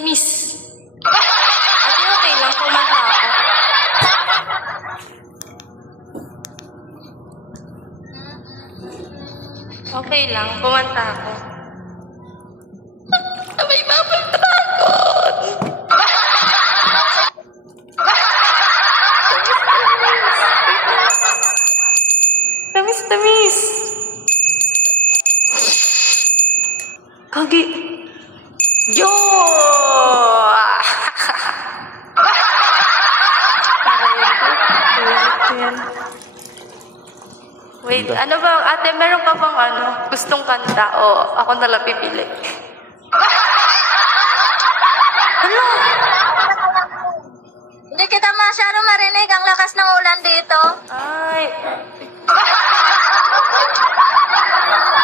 Miss. Ate, okay lang, kumanta ako. Okay lang, kumanta ako. Sabay babal takot. Tamis, tamis. Kagi. Yo! Wait, ano ba, ate, meron ka bang gustong kanta o ako nalang pipili? Ano? Hindi kita masyado marinig. Ang lakas ng ulan dito. Ay.